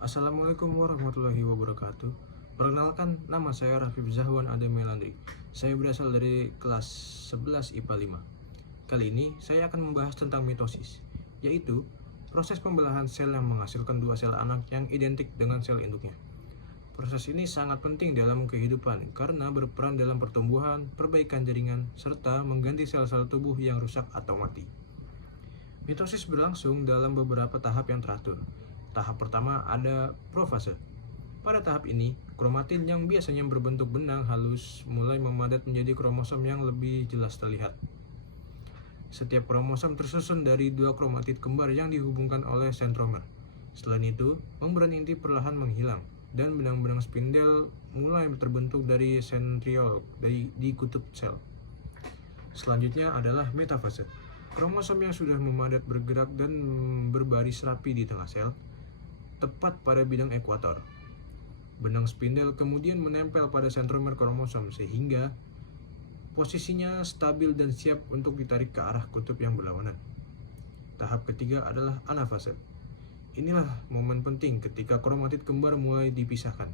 Assalamualaikum warahmatullahi wabarakatuh. Perkenalkan, nama saya Rafif Zahwan Ade Melandri. Saya berasal dari kelas 11 IPA 5. Kali ini saya akan membahas tentang mitosis, yaitu proses pembelahan sel yang menghasilkan dua sel anak yang identik dengan sel induknya. Proses ini sangat penting dalam kehidupan karena berperan dalam pertumbuhan, perbaikan jaringan, serta mengganti sel-sel tubuh yang rusak atau mati. Mitosis berlangsung dalam beberapa tahap yang teratur. Tahap pertama ada profase. Pada tahap ini, kromatin yang biasanya berbentuk benang halus mulai memadat menjadi kromosom yang lebih jelas terlihat. Setiap kromosom tersusun dari dua kromatid kembar yang dihubungkan oleh sentromer. Selain itu, membran inti perlahan menghilang dan benang-benang spindel mulai terbentuk dari sentriol di kutub sel. Selanjutnya adalah metafase. Kromosom yang sudah memadat bergerak dan berbaris rapi di tengah sel, tepat pada bidang ekuator. Benang spindel kemudian menempel pada sentromer kromosom sehingga posisinya stabil dan siap untuk ditarik ke arah kutub yang berlawanan. Tahap ketiga adalah anafase. Inilah momen penting ketika kromatid kembar mulai dipisahkan.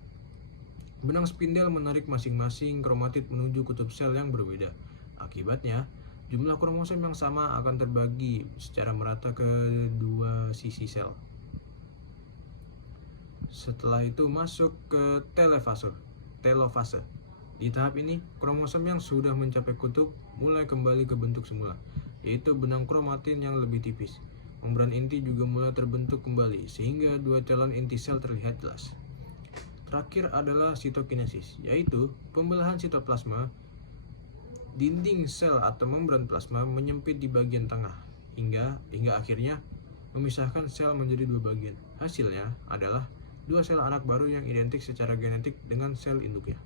Benang spindel menarik masing-masing kromatid menuju kutub sel yang berbeda. Akibatnya, jumlah kromosom yang sama akan terbagi secara merata ke dua sisi sel. Setelah itu masuk ke telofase. Di tahap ini, kromosom yang sudah mencapai kutub mulai kembali ke bentuk semula, yaitu benang kromatin yang lebih tipis. Membran inti juga mulai terbentuk kembali, sehingga dua calon inti sel terlihat jelas. Terakhir adalah sitokinesis, yaitu pembelahan sitoplasma. Dinding sel atau membran plasma menyempit di bagian tengah, hingga akhirnya memisahkan sel menjadi dua bagian. Hasilnya adalah dua sel anak baru yang identik secara genetik dengan sel induknya.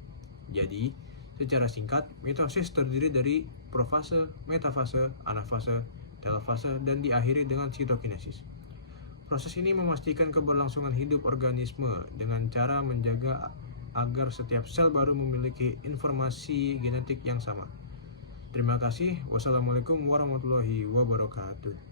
Jadi, secara singkat, mitosis terdiri dari profase, metafase, anafase, telofase, dan diakhiri dengan sitokinesis. Proses ini memastikan keberlangsungan hidup organisme dengan cara menjaga agar setiap sel baru memiliki informasi genetik yang sama. Terima kasih. Wassalamualaikum warahmatullahi wabarakatuh.